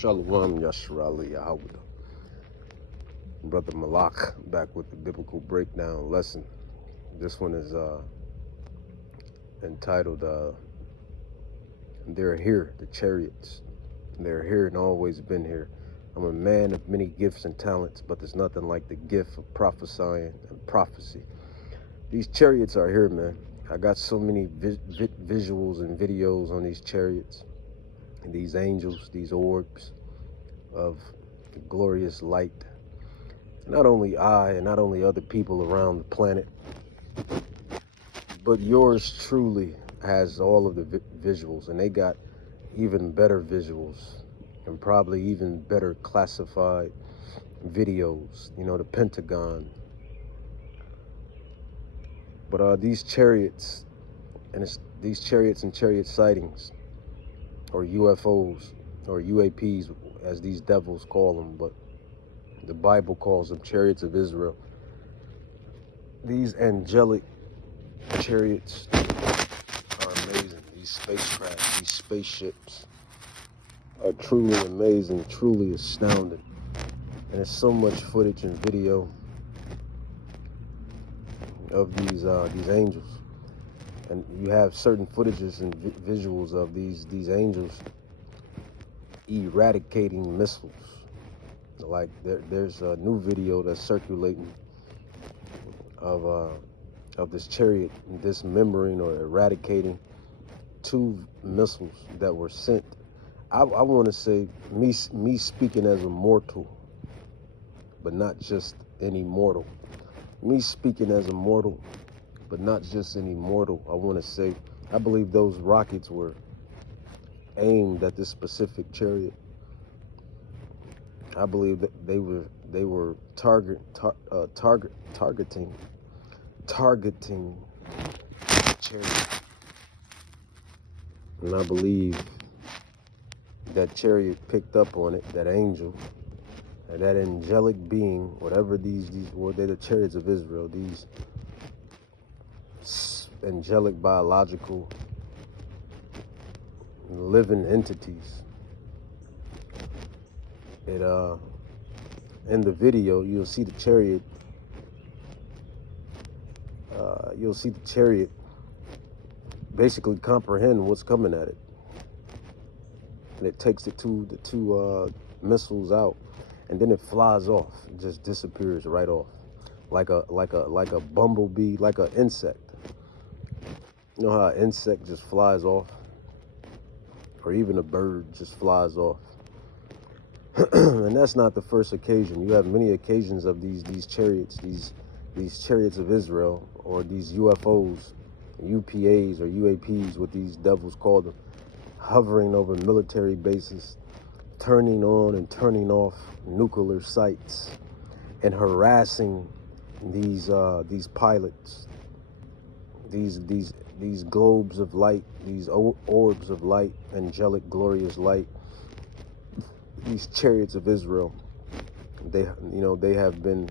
Shalom Yashrali Yahawada. Brother Malak back with the biblical breakdown lesson. This one is entitled They're Here, the Chariots. They're here and always been here. I'm a man of many gifts and talents, but there's nothing like the gift of prophesying and prophecy. These chariots are here, man. I got so many visuals and videos on these chariots, and these angels, these orbs of glorious light. Not only I and not only other people around the planet, but yours truly has all of the visuals, and they got even better visuals and probably even better classified videos, you know, the Pentagon. But these chariots, and it's these chariots and chariot sightings, or UFOs, or UAPs, as these devils call them, but the Bible calls them chariots of Israel. These angelic chariots are amazing. These spacecraft, these spaceships are truly amazing, truly astounding. And there's so much footage and video of these angels. And you have certain footages and visuals of these angels eradicating missiles. Like there's a new video that's circulating of this chariot dismembering or eradicating 2 missiles that were sent. I want to say, me speaking as a mortal, but not just any mortal. Me speaking as a mortal, but not just any mortal. I want to say, I believe those rockets were aimed at this specific chariot. I believe that they were targeting chariot. And I believe that chariot picked up on it, that angel, and that angelic being, whatever these were, they're the chariots of Israel, these angelic biological living entities. It in the video you'll see the chariot basically comprehend what's coming at it, and it takes the two missiles out, and then it flies off. It just disappears right off, like a bumblebee, like an insect. You know how an insect just flies off, or even a bird just flies off. And that's not the first occasion. You have many occasions of these chariots, these chariots of Israel, or these UFOs, UPAs or UAPs, what these devils call them, hovering over military bases, turning on and turning off nuclear sites, and harassing these pilots, these globes of light, these orbs of light, angelic, glorious light. These chariots of Israel, they have been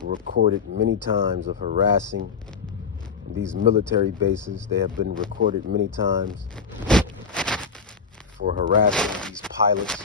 recorded many times of harassing these military bases. They have been recorded many times for harassing these pilots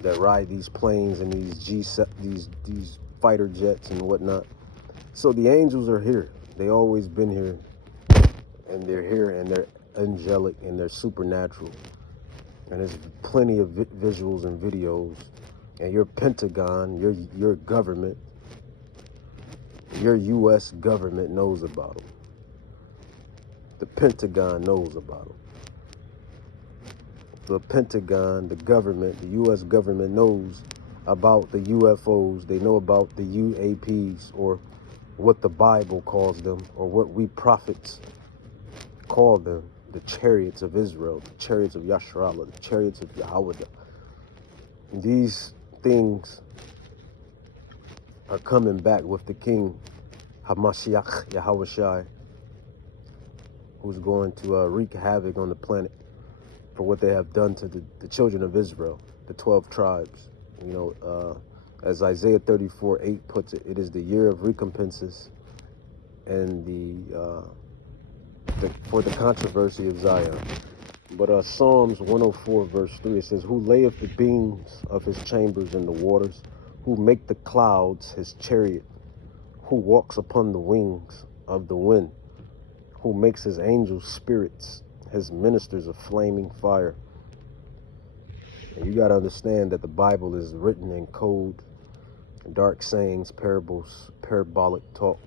that ride these planes and these fighter jets and whatnot. So the angels are here. They always been here, and they're here, and they're angelic, and they're supernatural. And there's plenty of visuals and videos. And your Pentagon, your government, your U.S. government knows about them. The Pentagon knows about them. The Pentagon, the government, the U.S. government knows about the UFOs. They know about the UAPs, or what the Bible calls them, or what we prophets call them. The chariots of Israel, the chariots of Yashrala, the chariots of Yahawada. These things are coming back with the King Hamashiach Yahawashai, who's going to wreak havoc on the planet for what they have done to the children of Israel, the 12 tribes. You know, as Isaiah 34:8 puts it, it is the year of recompenses and for the controversy of Zion. But Psalms 104 verse 3, it says, who layeth the beams of his chambers in the waters, who make the clouds his chariot, who walks upon the wings of the wind, who makes his angels spirits, his ministers a flaming fire. And you got to understand that the Bible is written in code, dark sayings, parables, parabolic talk.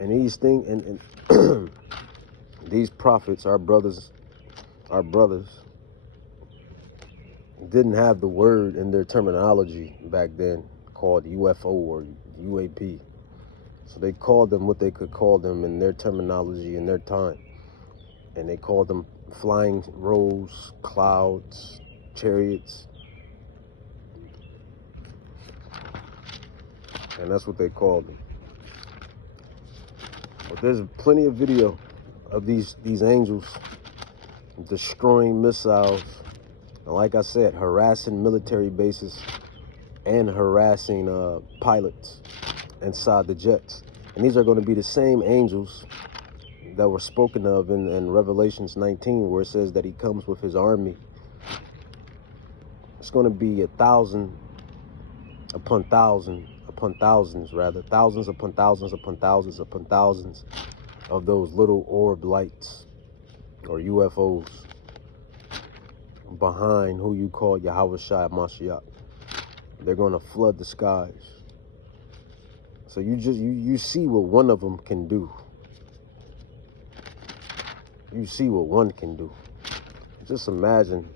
And these things, and these prophets, our brothers, didn't have the word in their terminology back then called UFO or UAP. So they called them what they could call them in their terminology in their time. And they called them flying rolls, clouds, chariots. And that's what they called them. But there's plenty of video of these angels destroying missiles. And like I said, harassing military bases and harassing pilots inside the jets. And these are going to be the same angels that were spoken of in Revelations 19, where it says that he comes with his army. It's going to be 1,000 upon thousands, rather. Thousands upon thousands upon thousands upon thousands of those little orb lights or UFOs behind who you call Yahweh Shai Mashiach. They're going to flood the skies. So you see what one of them can do. You see what one can do. Just imagine.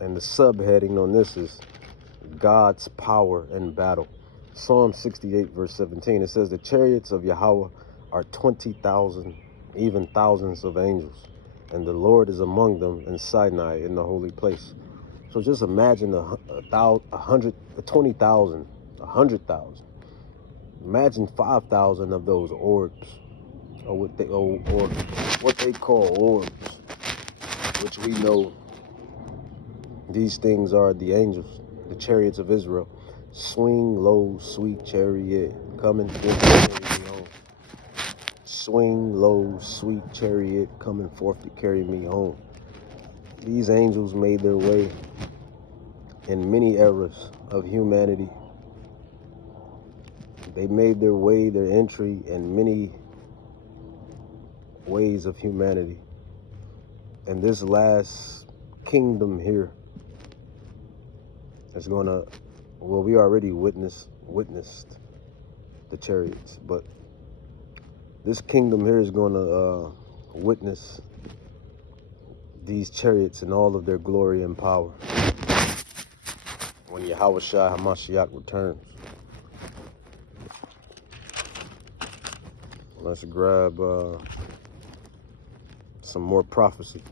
And the subheading on this is God's power in battle. Psalm 68 verse 17, it says the chariots of Yahweh are 20,000, even thousands of angels, and the Lord is among them in Sinai in the holy place. So just imagine 100,000, 20,000, 100,000. Imagine 5,000 of those orbs, or what they call orbs, which we know these things are the angels, the chariots of Israel. Swing low, sweet chariot, coming forth to carry me home. Swing low, sweet chariot, coming forth to carry me home. These angels made their way in many eras of humanity. They made their way, their entry in many ways of humanity. And this last kingdom here is going to, well, we already witnessed the chariots, but this kingdom here is going to witness these chariots in all of their glory and power when Yahweh Shai HaMashiach returns. Let's grab some more prophecy.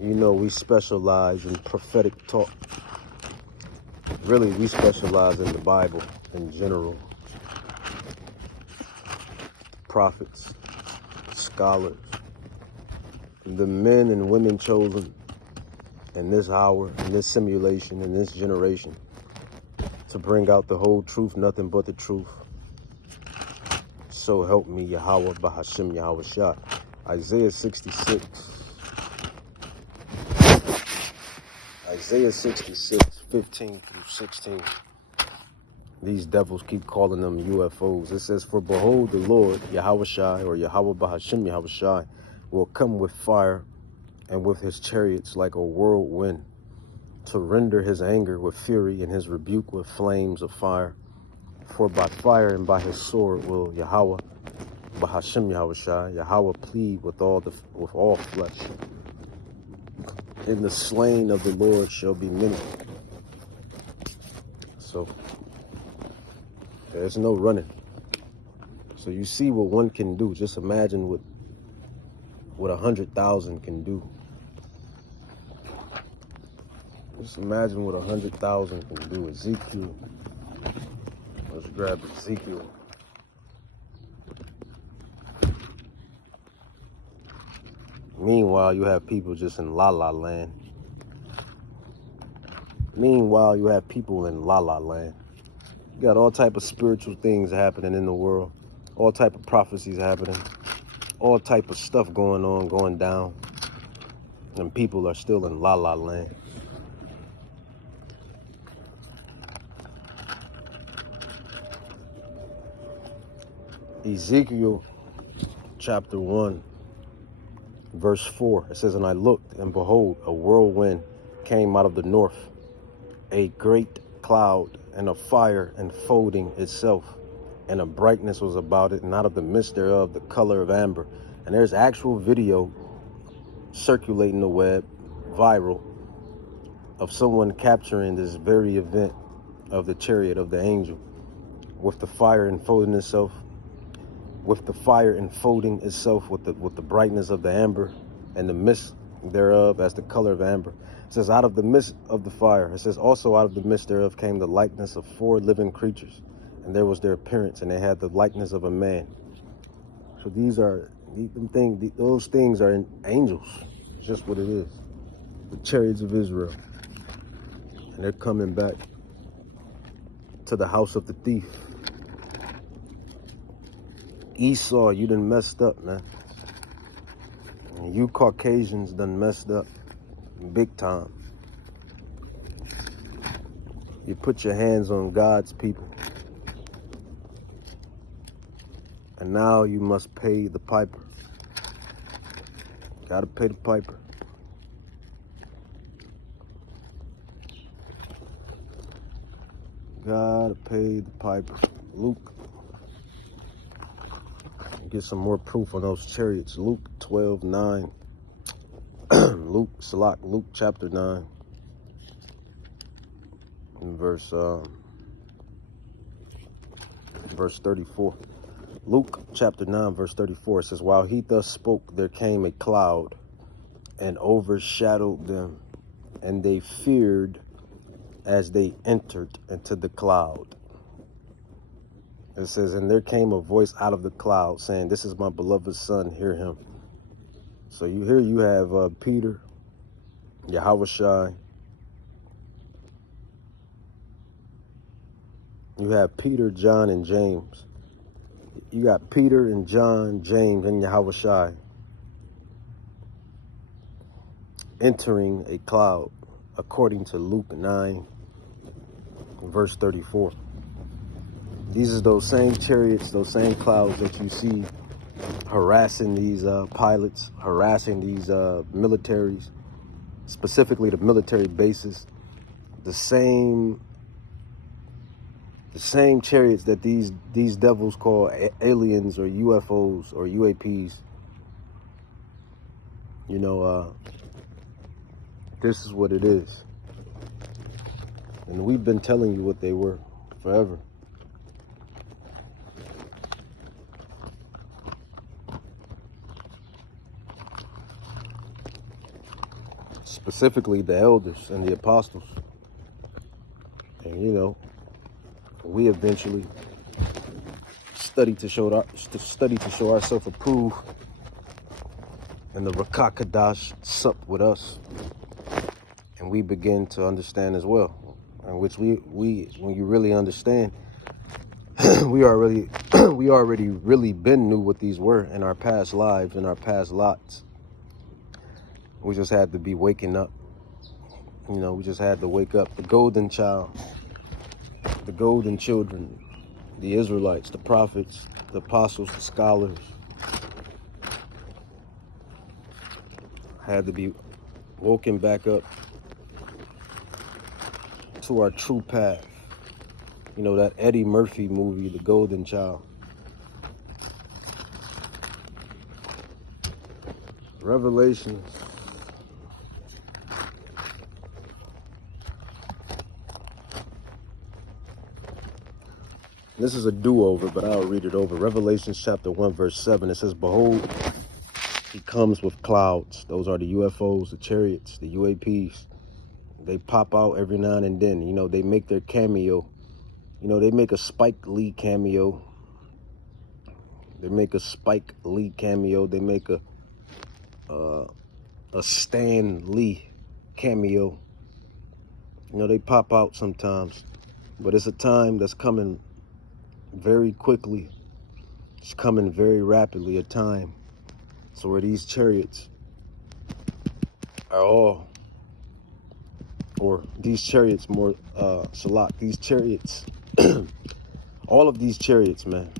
You know, we specialize in prophetic talk. Really, we specialize in the Bible in general. Prophets, scholars, the men and women chosen in this hour, in this simulation, in this generation, to bring out the whole truth, nothing but the truth. So help me, Yahweh, Bahashim Yahweh Shah. Isaiah 66. Isaiah 66, 15 through 16. These devils keep calling them UFOs. It says, for behold, the Lord, Yahweh Shai, or Yahweh Bahashim Yahweh Shai, will come with fire and with his chariots like a whirlwind, to render his anger with fury and his rebuke with flames of fire. For by fire and by his sword will Yahweh, Bahashim Yahweh Shai, Yahweh plead with all flesh. And the slain of the Lord shall be many. So there's no running. So you see what one can do. Just imagine what 100,000 can do. Just imagine what 100,000 can do. Ezekiel. Let's grab Ezekiel. Meanwhile, you have people just in La La Land. Meanwhile, you have people in La La Land. You got all type of spiritual things happening in the world. All type of prophecies happening. All type of stuff going on, going down. And people are still in la la land. Ezekiel chapter 1, verse 4. It says, "And I looked, and behold, a whirlwind came out of the north, a great cloud, and a fire enfolding itself, and a brightness was about it, and out of the midst thereof the color of amber." And there's actual video circulating the web, viral, of someone capturing this very event of the chariot of the angel, with the fire enfolding itself, with the brightness of the amber, and the mist thereof as the color of amber. It says, out of the midst of the fire. It says, also out of the midst thereof came the likeness of 4 living creatures, and there was their appearance, and they had the likeness of a man. So these are those things are angels. It's just what it is. The chariots of Israel, and they're coming back to the house of the thief. Esau, you done messed up, man. And you Caucasians done messed up big time. You put your hands on God's people, and now you must pay the piper. Gotta pay the piper. Gotta pay the piper. Luke. Get some more proof on those chariots. Luke 12:9. Luke chapter 9. And verse 34. Luke chapter 9, verse 34. It says, "While he thus spoke, there came a cloud and overshadowed them, and they feared as they entered into the cloud." It says, "And there came a voice out of the cloud saying, 'This is my beloved son, hear him.'" So you have Peter, Yahushua. You have Peter, John, and James. You got Peter and John, James, and Yahushua entering a cloud, according to Luke 9, verse 34. These are those same chariots, those same clouds that you see harassing these pilots, harassing these militaries, specifically the military bases. The same chariots that these devils call aliens or UFOs or UAPs. This is what it is. And we've been telling you what they were forever. Specifically the elders and the apostles. And we eventually study to show ourselves approved, and the Rakakadash supped with us, and we begin to understand as well. In which we when you really understand, we already really been knew what these were in our past lives, in our past lots. We just had to be waking up. We just had to wake up. The golden child, the golden children, the Israelites, the prophets, the apostles, the scholars, had to be woken back up to our true path. That Eddie Murphy movie, The Golden Child. Revelations. This is a do-over, but I'll read it over. Revelation chapter 1, verse 7. It says, "Behold, he comes with clouds." Those are the UFOs, the chariots, the UAPs. They pop out every now and then. They make their cameo. They make a Spike Lee cameo. They make a Stan Lee cameo. They pop out sometimes. But it's a time that's coming very quickly It's coming very rapidly, a time so where these chariots are all, or these chariots more, Shalak, these chariots, all of these chariots, man.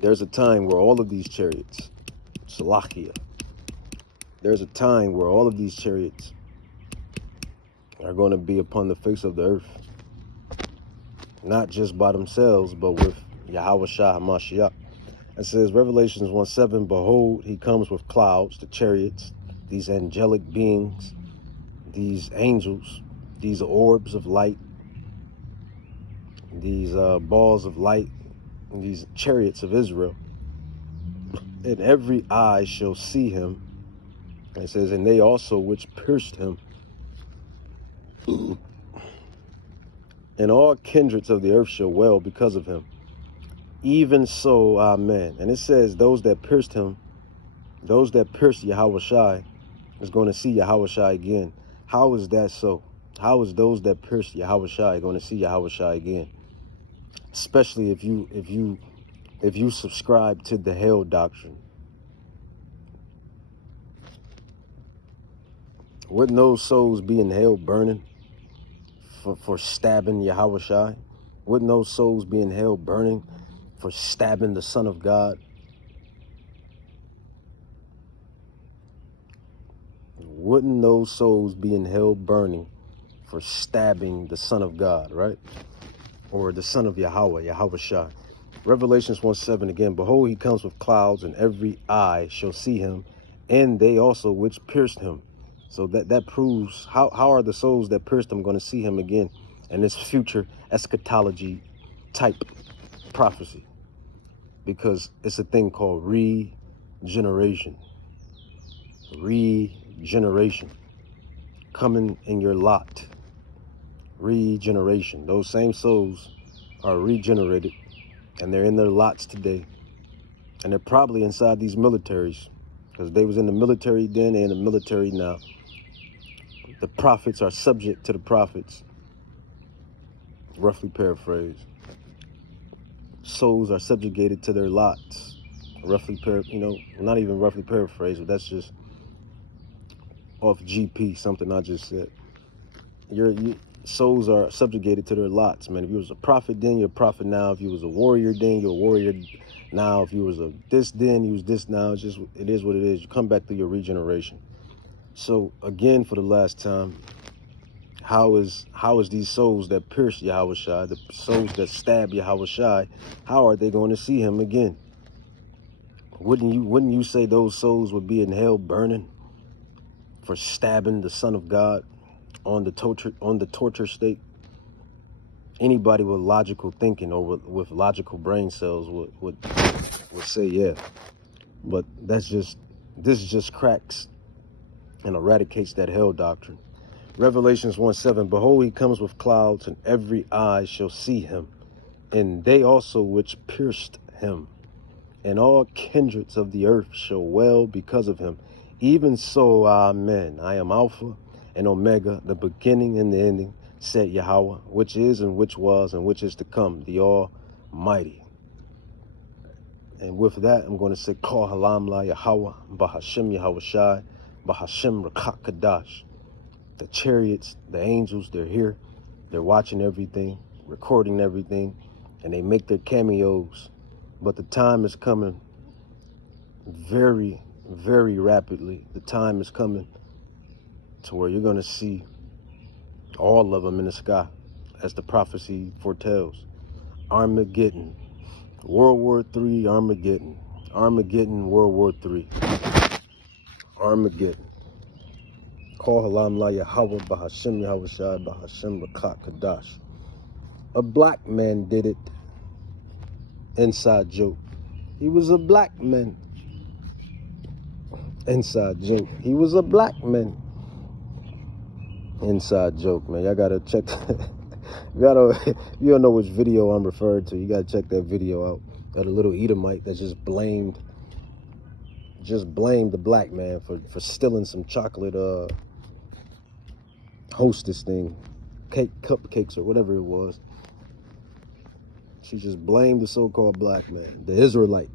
There's a time where all of these chariots, Shalakia, there's a time where all of these chariots are going to be upon the face of the earth. Not just by themselves, but with Yahweh Shah HaMashiach. It says, Revelations 1:7, behold, he comes with clouds, the chariots, these angelic beings, these angels, these orbs of light, these balls of light, these chariots of Israel. And every eye shall see him. And it says, and they also which pierced him. And all kindreds of the earth shall wail because of him. Even so, amen. And it says, those that pierced him, those that pierced Yahweh Shai, is going to see Yahweh Shai again. How is that so? How is those that pierced Yahweh Shai going to see Yahweh Shai again? Especially if you subscribe to the hell doctrine. Wouldn't those souls be in hell burning for stabbing Yahweh Shai? Wouldn't those souls be in hell burning for stabbing the Son of God? Wouldn't those souls be in hell burning for stabbing the Son of God, right? Or the Son of Yahweh, Yahweh Shai. Revelations 1:7 again, behold, he comes with clouds, and every eye shall see him, and they also which pierced him. So that proves, how are the souls that pierced him going to see him again in this future eschatology type prophecy? Because it's a thing called regeneration. Regeneration. Coming in your lot. Regeneration. Those same souls are regenerated, and they're in their lots today. And they're probably inside these militaries, because they was in the military then, they're in the military now. The prophets are subject to the prophets. Roughly paraphrased. Souls are subjugated to their lots. Roughly not even roughly paraphrased, but that's just off GP, something I just said. Souls are subjugated to their lots, man. If you was a prophet then, you're a prophet now. If you was a warrior then, you're a warrior now. If you was a this then, you was this now. It is what it is. You come back to your regeneration. So again, for the last time, how is these souls that pierce Yahweh Shai, the souls that stab Yahweh Shai, how are they going to see him again? Wouldn't you say those souls would be in hell burning for stabbing the Son of God on the torture state? Anybody with logical thinking or with logical brain cells would say yeah. But this just cracks and eradicates that hell doctrine. Revelations 1:7, behold, he comes with clouds, and every eye shall see him, and they also which pierced him, and all kindreds of the earth shall wail because of him. Even so, amen. I am Alpha and Omega, the beginning and the ending, said Yahweh, which is and which was and which is to come, the Almighty. And with that, I'm going to say, Kol Halam La Yahweh, Bahashem Yahweh Shai, Bahashem Rakak Kadash. The chariots, the angels, they're here. They're watching everything, recording everything, and they make their cameos. But the time is coming very, very rapidly. The time is coming to where you're going to see all of them in the sky, as the prophecy foretells. Armageddon, World War III, Armageddon. Armageddon, World War III. Armageddon. Kol Halam La Yahweh, Bahashem Yahweh Shai, Bahashem Rakak Kadash. A black man did it. Inside joke. He was a black man. Inside joke. He was a black man. Inside joke, man. Y'all gotta check that. If you don't know which video I'm referring to, you gotta check that video out. Got a little Edomite that just blamed the black man for stealing some chocolate Hostess thing, cupcakes or whatever it was. She just blamed the so-called black man, the Israelite.